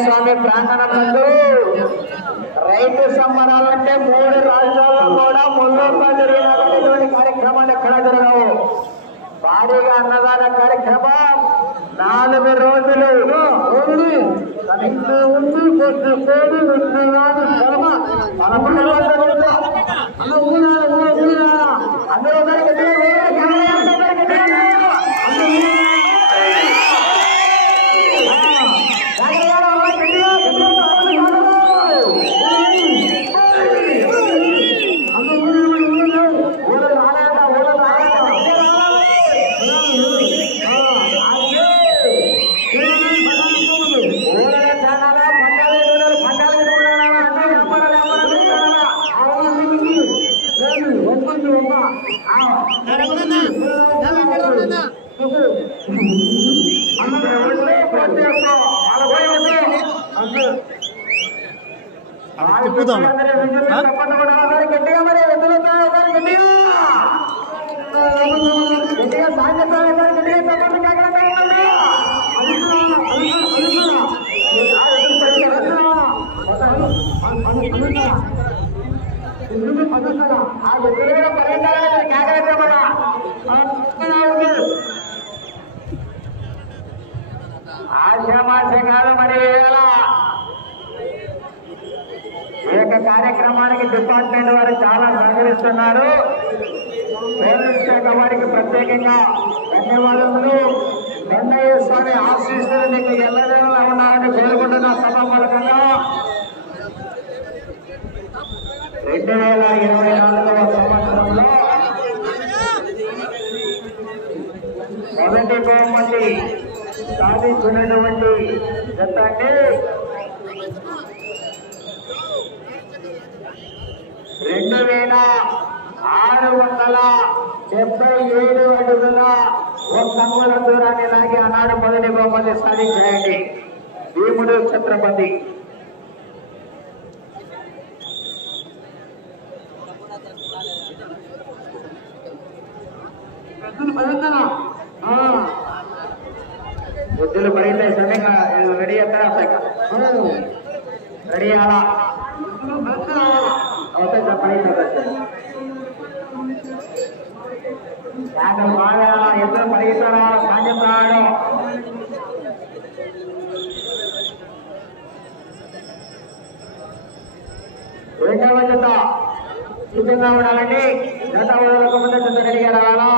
స్వామి ప్రాంగణం నందు రైతు సంబరాలంటే మూడు రాష్ట్రాల్లో కూడా ముందుగా జరిగినటువంటి కార్యక్రమాలు ఎక్కడ జరగవు. భారీగా అన్నదాన కార్యక్రమం నాలుగు రోజులు ఉంది కొద్ది కోడి ఉన్నవాడు శ్రమ పదకొండు రోజులు అందరూ ఒకరికి తిప్పుదాం. ఆ? గట్టిగా మరి ఎదురుతా గట్టిగా గట్టిగా సాధ్యత గట్టిగా తప్పదు జాగ్రత్త ఆ ఎదురుగా పరిగెత్తాలని జాగ్రత్త మన ఆశామాశ కాదు మరి వేళ ఈ యొక్క కార్యక్రమానికి డిపార్ట్మెంట్ వారు చాలా సహకరిస్తున్నారు. పోలీస్ శాఖ వారికి ప్రత్యేకంగా ధన్యవాదములు. వెంకయ్య స్వామి ఆశీస్సులు మీకు ఎల్లవేళలా ఉన్నారని కోరుకుంటున్న. సభ మూలకంగా రెండు వేల ఇరవై నాలుగవ సంవత్సరంలో మొదటి బహుమతి సాధించినటువంటి జత రెండు వేల ఆరు వందల డెబ్బై ఏడు అడుగుల ఒక అంగుల దూరాన్ని లాగి ఆనాడు మొదటి బహుమతి సాధించాయండి భీముడు ఛత్రపతి. ఎద్దులు పడితే సమయంగా రెడీ అవుతారా రెడీ అలా అవుతాయి సార్ పడితే యాభై బాగా ఎంతో పరిగెత్తారా సాధ్యతాడు రెండవ జత సిద్ధంగా ఉండాలండి. జత వదలకు ముందు జత రెడీగా రావాలా?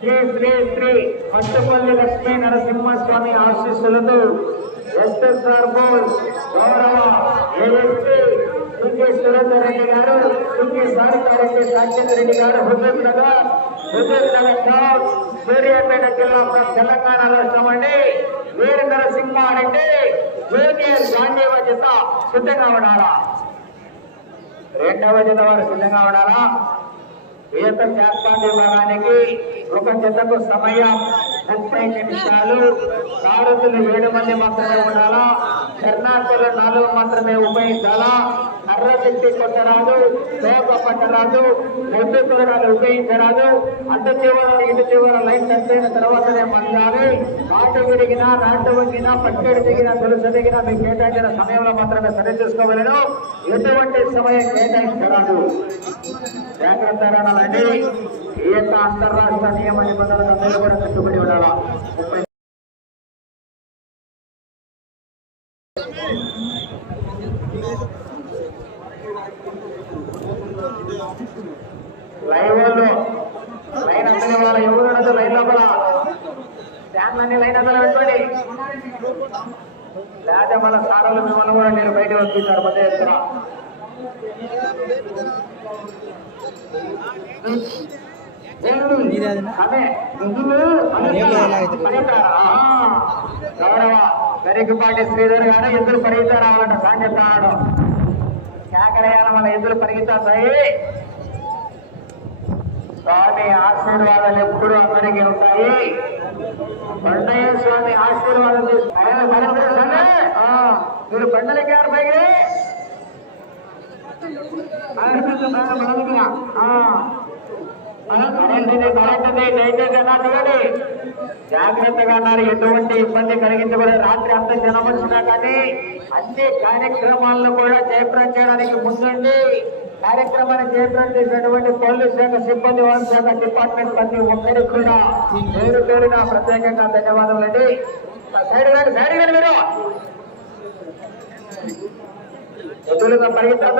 శ్రీ శ్రీ శ్రీ పట్టుపల్లి లక్ష్మీ నరసింహస్వామి ఆశీస్సులతో ఎస్ఎస్ఆర్ బోల్ గౌరవ ఏఎస్పీ సురేందర్ రెడ్డి గారు సింగి సారికారెడ్డి సాక్షేంద్ర రెడ్డి గారు హుజూర్ నగర్ హుజూర్ నగర్ టౌన్ సూర్యాపేట జిల్లా తెలంగాణలో వచ్చామండి వీర నరసింహారెడ్డి జూనియర్ గాంధీవ జత సిద్ధంగా ఉండాలా రెండవ జత వారు సిద్ధంగా ఉండాలా ఈత శాస్త్రాన్ని విభాగానికి ఒక జతకు సమయం ముప్పై నిమిషాలు. సారథులు ఏడు మంది మాత్రమే ఉండాలా? కర్ణాటకలో నాలుగు మాత్రమే ఉపయోగించాలా కర్ర చెట్టి కొట్టరాదు తోక పట్టరాదు ముద్దు తోడాలు ఉపయోగించరాదు అడ్డు చివర ఇటు చివర లైన్ కట్టైన తర్వాతనే మళ్ళాలి నాటు విరిగినా నాటు వంగినా పట్టెడు దిగినా తులసి దిగినా మీకు కేటాయించిన సమయంలో మాత్రమే సరి చూసుకోవలను. ఎటువంటి సమయం కేటాయించరాదు. జాగ్రత్త రావాలండి ఈ యొక్క అంతర్రాష్ట్ర నియమ నిబంధనలు అందరూ కూడా కట్టుబడి ఉండాలా? ముప్పై లైవ్ వాళ్ళు లైన్ అంతనే వాళ్ళ ఎవరు ఉండదు లైన్ లోపల. ఫ్యాన్లన్నీ లైన్ అందరూ పెట్టుకోండి లేదా మళ్ళీ సారాలు మిమ్మల్ని కూడా నేను బయట పంపిస్తారు పెద్ద ఎత్తున అదే నిధులు గౌరవ గరికపాటి శ్రీధర్ గారు ఎదురు పరిగెత్తారాలంట సాంగత్తాడు కేకరేయాల వల్ల ఎదురు పరిగెత్తాయి స్వామి ఆశీర్వాదాలు ఎప్పుడు అందరికీ ఉంటాయి బండయ్య స్వామి ఆశీర్వాదం మీరు బండలకి బలపరచండి. పైకి జాగ్రత్తగా ఉన్నారు. ఎటువంటి ఇబ్బంది కలిగించకూడదు. రాత్రి అంత జనం వచ్చినా కానీ అన్ని కార్యక్రమాలను కూడా జయప్రం చేయడానికి ముందండి. కార్యక్రమాన్ని జయప్రం చేసినటువంటి పోలీస్ శాఖ సిబ్బంది వారి శాఖ డిపార్ట్మెంట్ ప్రతి ఒక్కరికి కూడా పేరు పేరున ప్రత్యేకంగా ధన్యవాదాలు అండి. మీరు. ఎదురుగా పరిగెత్తారు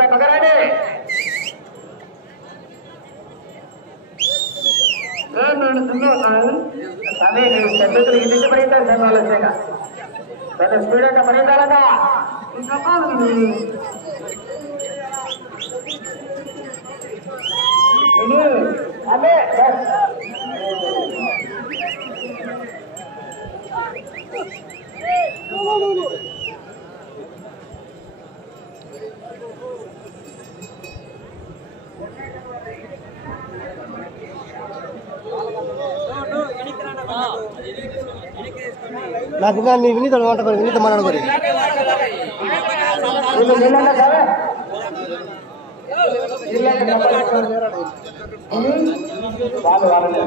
అదే ನೀವು ಪದ್ಧತಿ ಇದಕ್ಕೆ ಬರೀತಾರೆ ಸರ್ ಆಲೋಚನೆ ಸ್ವಲ್ಪ ಸ್ಪೀಡ್ ಆಗಿ ಬರೀತಾರಲ್ಲ ಅದೇ నాకు ఇంకా నీ వినీత మాట్లాడు వినీత మాట్లాడుకోరు ಇದು ನಿಲ್ಲಲ್ಲ ಸರ್ ಇಲ್ಲ వాళ్ళు వాళ్ళు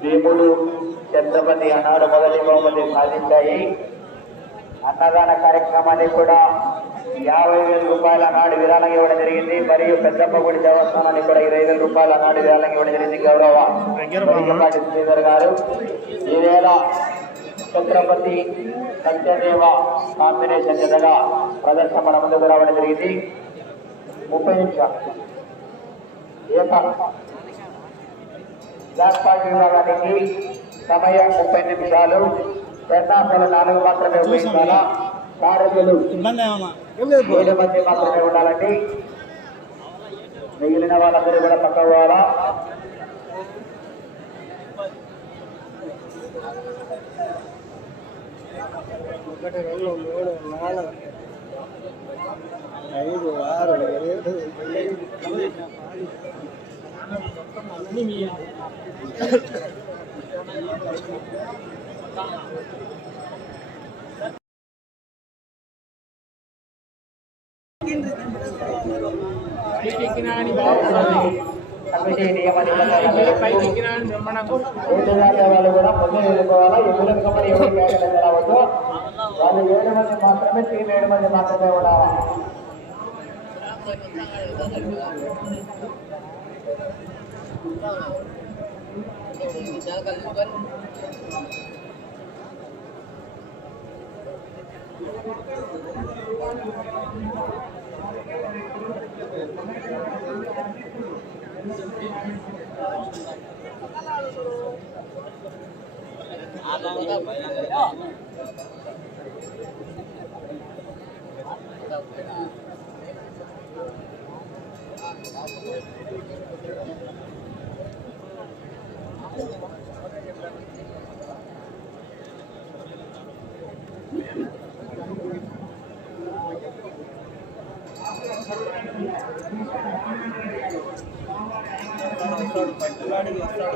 భీముడు ఛత్రపతి అన్నాడు మొదటి బహుమతి సాధించాయి అన్నదాన కార్యక్రమాన్ని కూడా యాభై వేల రూపాయల నాడు విరాళంగా ఇవ్వడం జరిగింది. మరియు పెద్దమ్మ గుడి దేవస్థానానికి కూడా ఇరవై వేల రూపాయల నాడు విరాళంగా ఇవ్వడం జరిగింది. గౌరవ శ్రీధర్ గారు. ఈ వేళ ఛత్రపతి సత్యదేవ కాంబినేషన్ జతగా ప్రదర్శన మన ముందుకు రావడం జరిగింది. ముప్పై నిమిషాలు. పార్టీ విభాగానికి సమయం ముప్పై నిమిషాలు. పెద్దాసలు నాలుగు మాత్రమే ఉపయోగించాలా సారథులు ఇబ్బంది ఏమన్నా ఏం లేదు బ్రో. ఏడు మంది మాత్రమే ఉండాలండి మిగిలిన వాళ్ళందరూ కూడా పక్క పోవాలా ఒకటి రెండు మూడు నాలుగు ఐదు ఆరు ఏడు ఎనిమిది కమిటీ నియమ నిబంధనలు వాళ్ళు కూడా వెళ్ళిపోవాలా ఎవరు రావద్దు వాళ్ళు ఏడు మంది మాత్రమే టీం ఏడు మంది మాత్రమే ఉండాలా సైడ్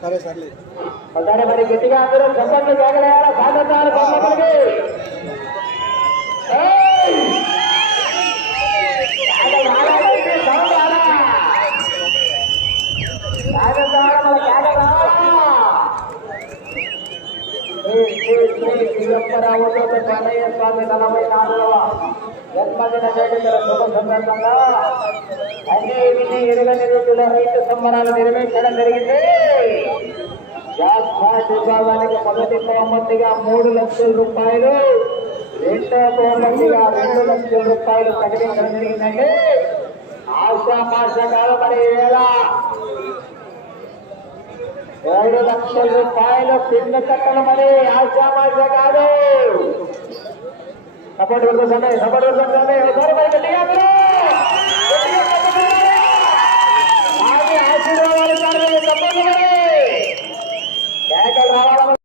సరే సర్లే. ఒకసారి మరి గట్టిగా అందరూ చెప్పండి జాగ్రత్త సాధతారు బొమ్మలకి స్వామి నలభై నాలుగవ జన్మదిన వేడుకల శుభ సందర్భంగా అన్ని విని ఎరుగని రీతిలో రైతు సంబరాలు నిర్వహించడం జరిగింది విభాగానికి మొదటి బహుమతిగా మూడు లక్షల రూపాయలు రెండో బహుమతిగా రెండు లక్షల రూపాయలు ప్రకటించడం జరిగిందండి ఆశామాష కాదు మరి వేళ ఏడు లక్షల రూపాయలు కింద కట్టలు మరి ఆశామాష కాదు సపోర్ట్ వెళ్తుందండి సపోర్ట్ వెళ్తుందండి ఒకసారి మరి గట్టిగా ఆశీర్వాదాలు మరి.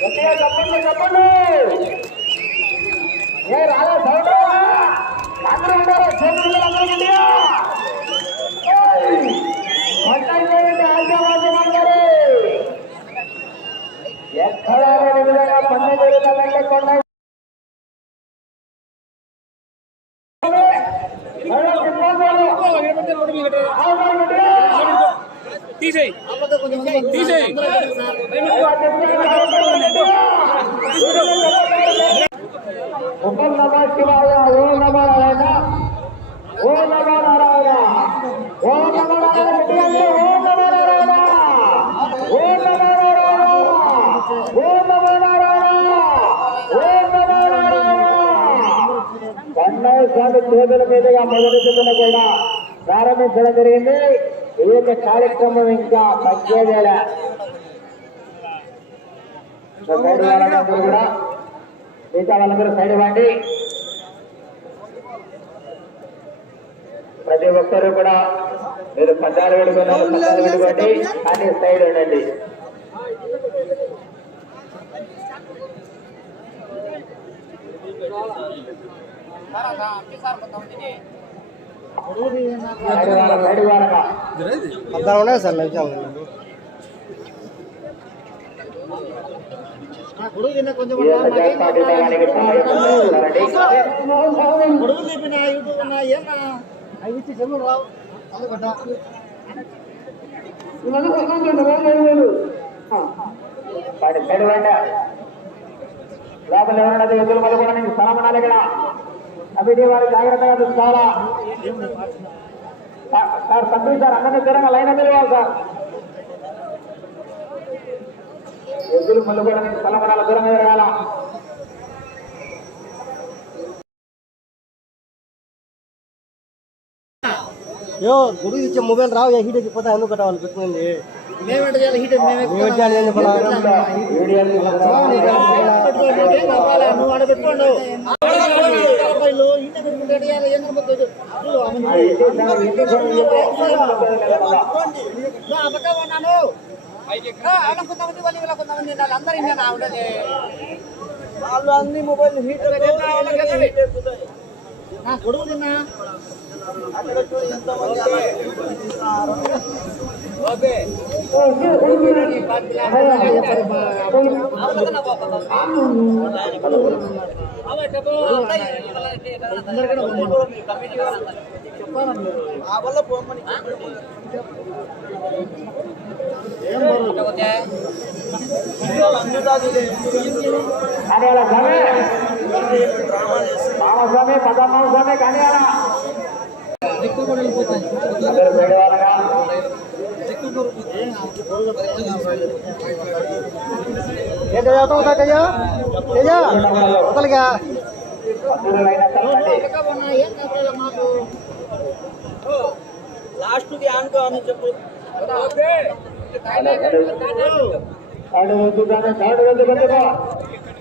కేకలు చెప్పండి చెప్పండి. ఏ రాలే సౌండ్ అందరూ ఉండాలి? తీసేయి తీసేయి ఓం నమ శివాయ స్వామి చేతుల మీదుగా మొదటి దిగున కూడా ప్రారంభించడం జరిగింది. ఈ యొక్క కార్యక్రమం ఇంకా వాళ్ళందరూ కూడా మిగతా వాళ్ళందరూ సైడ్ ఇవ్వండి. ప్రతి ఒక్కరు కూడా మీరు పద్నాలుగు విడుకున్నారు పద్నాలుగు విడుకోండి కానీ సైడ్ ఉండండి. సైడ్ వాళ్ళ సైడ్ వాళ్ళగా పద్నాలుగు ఉన్నాయి సార్ నిమిషాలు ఈ యొక్క జాక్పాట్ విభాగానికి సహాయపడుతున్నారండి. వాడి సైడ్ లోపల ఎవరున్నది ఎదురు మలుకోవడానికి స్థలం ఉండాలి ఇక్కడ అభివృద్ధి వారు జాగ్రత్తగా చూసుకోవాలా? సార్, సార్ సంతోష్ సార్ అందరినీ దూరంగా లైన్ నిలవాలి సార్. మలుకోవడానికి స్థలం ఉండాలి? దూరంగా జరగాల యో గుడి ఇచ్చే మొబైల్ రావు ఏ హీట్ ఎక్కిపోతే ఎందుకు కట్టాలి? పెట్టుకుంది. మేము ఎట్టాలి ఏం చెప్పాలా? వీడియో కొంతమంది వాళ్ళు ఇలా కొంతమంది ఉండాలి అందరూ ఇండియన్ ఉండదు వాళ్ళు అన్ని మొబైల్ హీట్ నా కొడుకు తిన్నా ఆ వల్ల పోమని కానీ అలా స్వామి పదమ్మ స్వామి కానీ అలా. అందరూ లాస్ట్ ది అని చెప్పు కాడు వద్దు కానీ కాడు వద్దు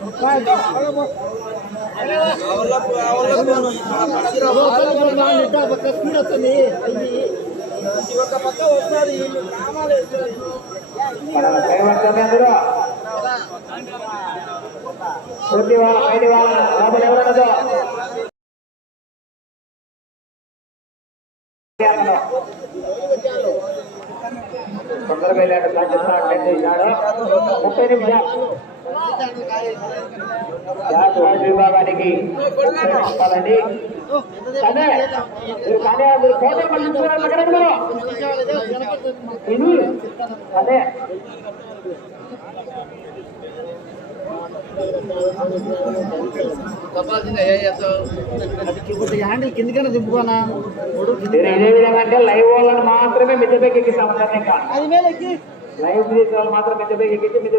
పో బ్రో ఒక పక్క వస్తుంది గ్రామాలు వేస్తారు. వాళ్ళ బయటి వాళ్ళ లోపల ఎవరున్నదో తొందరగా వెళ్ళాడు ముప్పై నిమిషాలు విభాగానికి పంపాలండి అదే మీరు కానీ మీరు ఇది అదే హ్యాండిల్ కిందికైనా దింపుకోనా మీరు ఇదే విధంగా అంటే లైవ్ వాళ్ళని మాత్రమే మిద్దెపైకి ఎక్కిస్తామని కాదు అది మీద ఎక్కి లైవ్ చేసే వాళ్ళు మాత్రం ఎక్కించి మీతో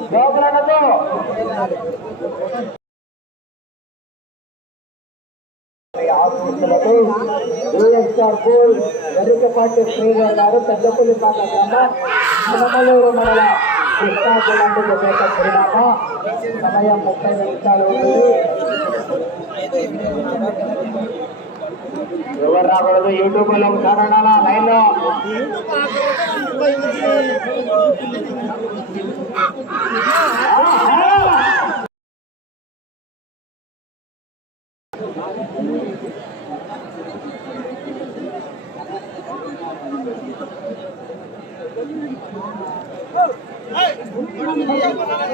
వదలండి. ఊరికే చూడాలా, వెనుకపాటి శ్రీగారు గారు పెద్దపల్లి మండల కృష్ణా జిల్లాకు సమయం ముప్పై నిమిషాలు ఉంటుంది ఎవరు రాకూడదు? యూట్యూబ్లో కారణాల లైన్లో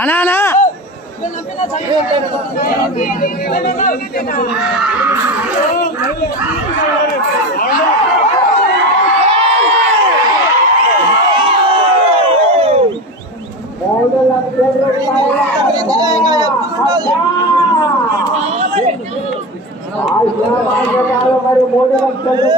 అనా మూడు లక్షల రూపాయల ఆశాభాగ్యాలు మరి మూడు లక్షల రూపాయలు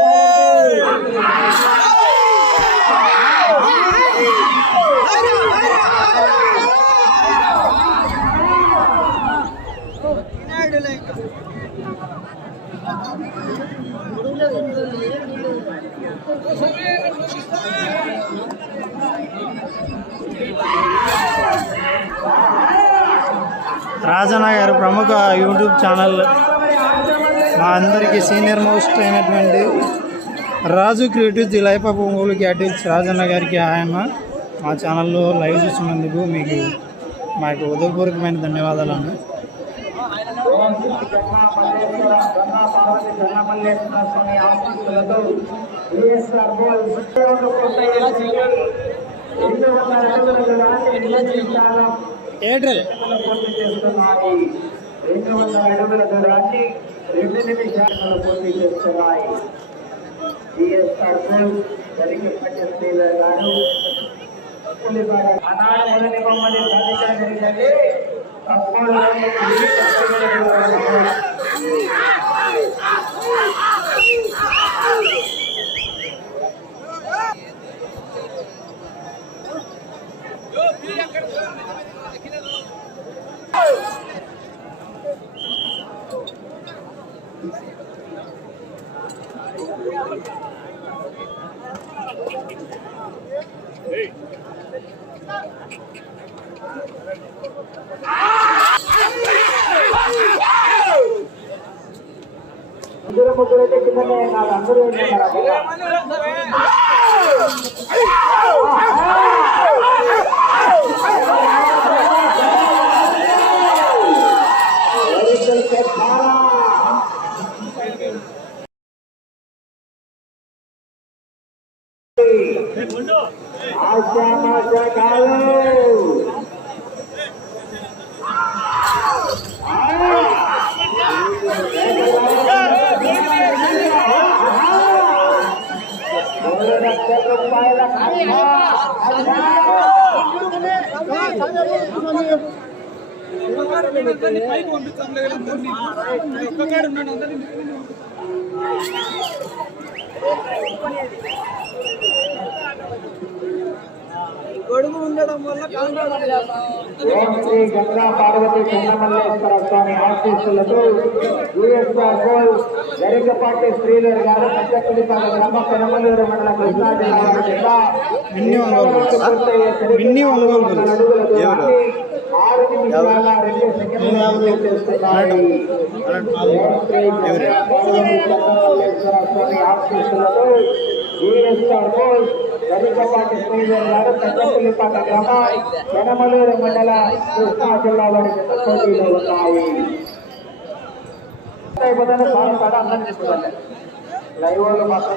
రాజన్న గారు ప్రముఖ యూట్యూబ్ ఛానల్. మా అందరికీ సీనియర్ మోస్ట్ అయినటువంటి Raju creative the life of Ongole captives Rajanna గారికి ఆయన మా ఛానల్లో లైవ్ చూసినందుకు మీకు మా యొక్క ఉదయపూర్వకమైన ధన్యవాదాలు. అన్న స్వామి ఆశీస్సులతో వైఎస్ఆర్ ఏడ్రల్. చేస్తున్నాయి రెండు వందల అడుగుల దూరాన్ని రెండు నిమిషాలలో పూర్తి చేస్తున్నాయి వైఎస్ఆర్ బోల్ జరిగిపట్టిన శ్రీధర్ గారు పులిపాడ ఆనాడు సాధించడం జరిగిందండి తక్కువ Hey. ముగ్గురు కిందనే కాదు అందరూ ఆశా మాశా కాదు మూడు లక్షల పైకి పంపిస్తాం ఒక్కగాడు ఉన్నాడు అందరినీ గొడుగు ఉండడం వల్ల శ్రీ గంగా పార్వతి చెన్నమల్లేశ్వర స్వామి ఆశీస్సులతో యుఎస్ఆర్ గోల్ గరికపాటి శ్రీధర్ గారు గ్రామ పెనమలూరు మండల కృష్ణా జిల్లా జిల్లా పెనమలూరు మండల కృష్ణా జిల్లా వారి జత పోటీలో ఉన్నాయి అయిపోతాను సార్ కాడ అన్నం చేసుకోవాలి లైవ్ వాళ్ళు మాత్రం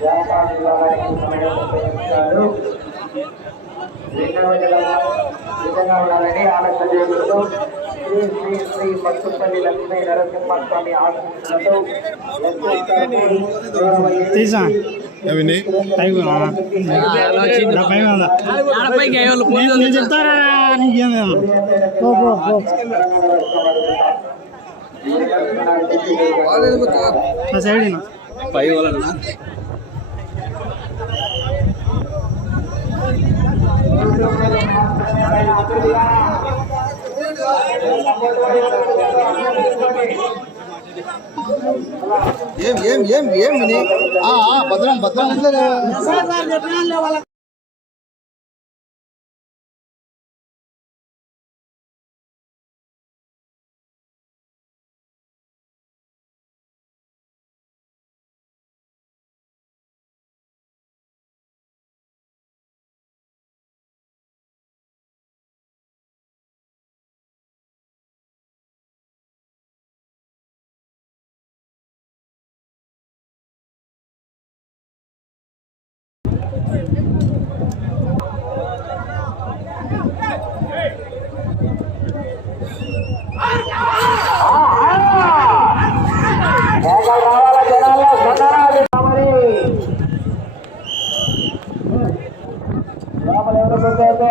వ్యాపారంలో వారికి సమయం నిమిషాలు రెండవ ఉండాలని దేవుడు శ్రీ శ్రీ శ్రీ పట్టుపల్లి లక్ష్మీ నరసింహస్వామి ఆశీస్సులతో చెప్తారా. పో పో నా సైడ్ ఇను. పై వాళ్ళన్నా ఏం ఏం ఏం ఏం విని భద్రం భద్రం ఇట్లే మోకాలు రావాలా జనాల్లో సన్నాలు రావాలి లోపల ఎవరు పెట్టారు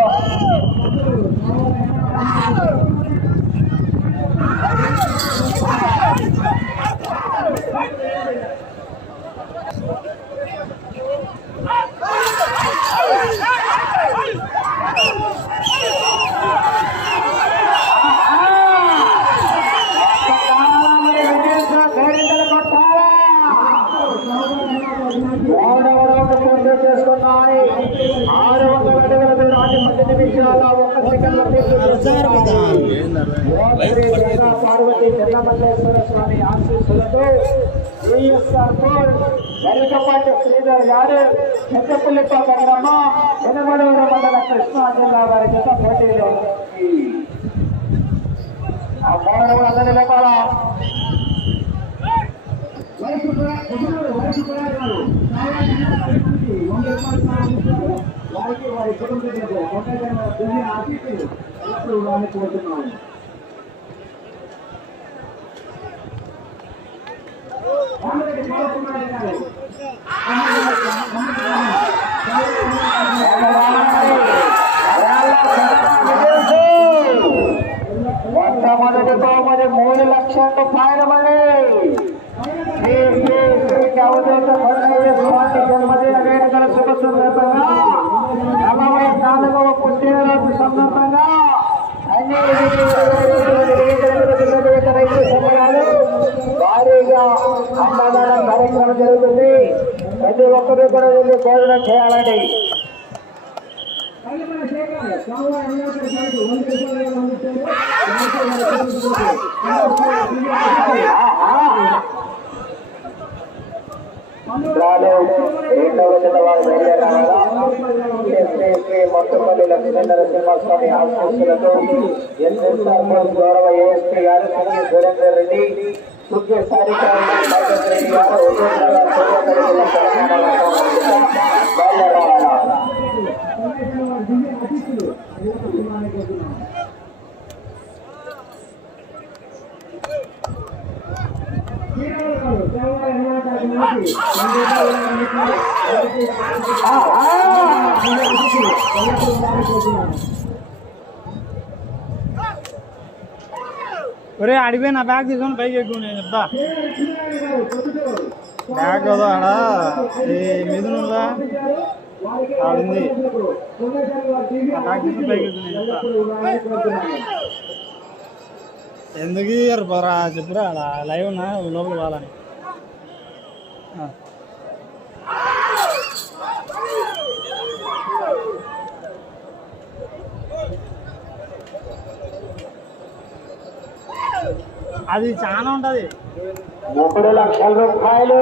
మూడవ రౌండ్ పూర్తి చేసుకున్నాయి ఆరు వందల అడుగుల దూరాన్ని పది నిమిషాల ఒక్క సెకండ్ల పార్వతి చెన్నమల్లేశ్వర స్వామి ఆశీస్సులతో వైఎస్ఆర్ కోర్ వెనుకపాటి శ్రీధర్ గారు పెద్దపల్లిపాక గ్రామ ఎనమలూరు మండల కృష్ణా జిల్లా వారి జత పోటీలో ఉంది. ఆ మూడవ అందరి లేపాలా వారికి వారి కుటుంబీకులకు ఒకరికైనా దివ్య ఆశీస్సులు ఎల్లప్పుడూ ఉండాలని కోరుతున్నాను మొట్టమొదటి బహుమతి లక్షలు లక్షల రూపాయలు శ్రీ శ్రీ శ్రీ అవధూత కొండయ్య స్వామి జన్మదిన వేడుకల శుభ సందర్భంగా నలభై నాలుగవ పుట్టినరోజు సందర్భంగా అన్ని రైతు భారీగా కార్యక్రమం జరుగుతుంది ప్రతి ఒక్కరూ కూడా వెళ్ళి భోజనం చేయాలండి రాను రెండవ జత శ్రీ శ్రీ మొట్టమొదటి లక్ష్మీ నరసింహస్వామి ఆశీస్సులతో ఎన్ఎస్ఆర్ గౌరవ ఏఎస్పీ గారు శ్రీ సురేందర్ రెడ్డి ముఖ్య సాధికారి రెడ్డి గారు వాళ్ళ సూర్యాపేట జిల్లా తెలంగాణ రాష్ట్రం బయలుదేరాలా ఒరే అడిపోయి నా బ్యాగ్ తీసుకొని పైకి ఎక్కువ నేను చెప్తా. బ్యాగ్ కదా ఆడ? ఏ మిథునులా ఆడింది ఎందుకు ఇయ్యరు పోరా? చెప్పురా అలా లైవ్ ఉన్నా? లోపల పోవాలని. ఆ. అది చాలా ఉంటది. మూడు లక్షల రూపాయలు.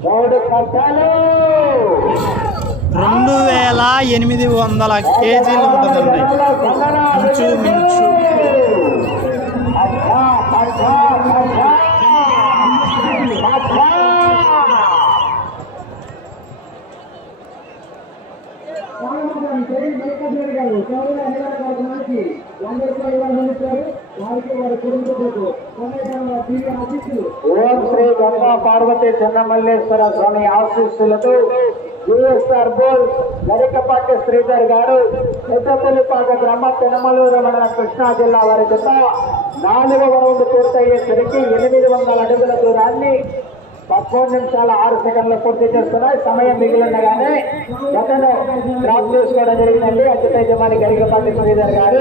మూడు కట్టాలు. రెండు వేల ఎనిమిది వందల కేజీలు ఉంటుందండి. ఇంచుమించు ఓం శ్రీ గంగా పార్వతి చెన్నమల్లేశ్వర స్వామి ఆశీస్సులతో యుఎస్ఆర్ బోల్ గరికపాటి శ్రీధర్ గారు పెద్దపల్లిపాక గ్రామ తినమలూరు మండల కృష్ణా జిల్లా వారి జత నాలుగవ రౌండ్ పూర్తయ్యేసరికి ఎనిమిది వందల అడుగుల దూరాన్ని పదకొండు నిమిషాల ఆరు సెకండ్లు పూర్తి చేస్తున్నాయి. సమయం మిగిలినగానే జతను డ్రాప్ చేసుకోవడం జరిగిందండి. అత్యుత యజమాని గరికపాటి శ్రీధర్ గారు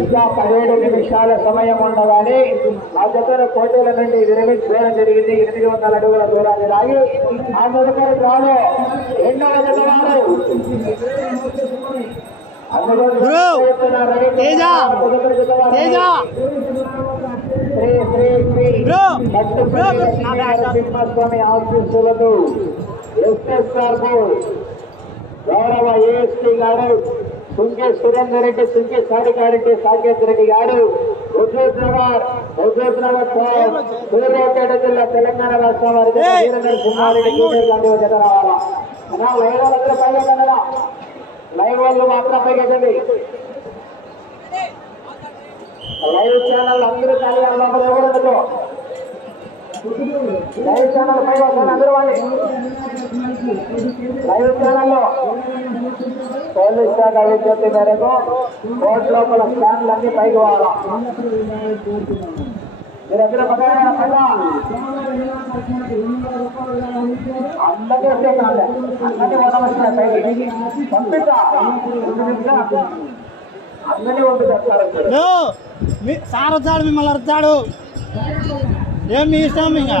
ఇంకా పదిహేడు నిమిషాల సమయం ఉండగానే ఆ జతను కోటల నుండి విరమించుకోవడం జరిగింది. ఎనిమిది వందల అడుగుల దూరాన్ని లాగి ఆ తదుపరి డ్రాలో రెండవ జత వారు. అందులో బ్రో, తేజ, తదుపరి జత వారు. తేజ. శ్రీ శ్రీ శ్రీ బ్రో, భక్త బ్రో, నా బ్యాగ్. నరసింహస్వామి ఆశీస్సులతో ఎస్ఎస్ఆర్ బోర్డ్ గౌరవ ఏఎస్పీ గారు సుంకే సురేందర్ రెడ్డి సుంకే సాడికారెడ్డి సాకేత్ రెడ్డి గారు. హుజూర్ నగర్ హుజూర్ నగర్ సూర్యాపేట జిల్లా తెలంగాణ రాష్ట్రం వారి ఏయ్! సింహారెడ్డి జూనియర్ గాంధీ జత రావాలా? అన్నా లైవ్ వాళ్ళందరూ పైగా కన్నడా లైవ్ వాళ్ళు మాత్రం చండి లైవ్ ఛానల్ అందరూ ఖాళీ లోపల ఎవరు లైవ్ ఛానల్ వస్తాను అందరూ వాళ్ళు? లైవ్ ఛానల్లో పోలీస్ శాఖ విజ్ఞప్తి మేరకు కోర్టు లోపల స్టాండ్లు అన్ని పైకి పక్కన పైన కాదు అందరినీ పైకి. పంపిస్తా. అందరినీ పంపిస్తారు సార్. వచ్చాడు మిమ్మల్ని వచ్చాడు ఏం మీ ఇష్టం ఇంకా?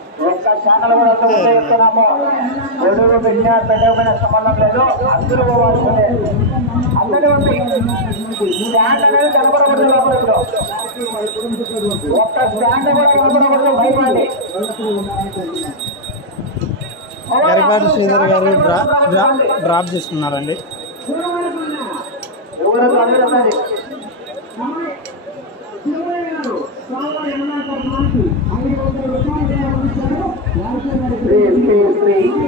ఒక్క ఛానల్ కూడా అంత ముందే చెప్తున్నాము. గొడుగు పెట్టిన పెట్టకపోయిన సంబంధం లేదు. అందరూ పోవాల్సిందే అందరూ ఉంది. స్టాండ్ అనేది కనపడకూడదు లోపల ఇప్పుడు. ఒక్క స్టాండ్ కూడా కనపడకూడదు భయపడి. గరిపాటి శ్రీధర్ గారు డ్రా డ్రా డ్రాప్ చేస్తున్నారండి. ఎవరు three.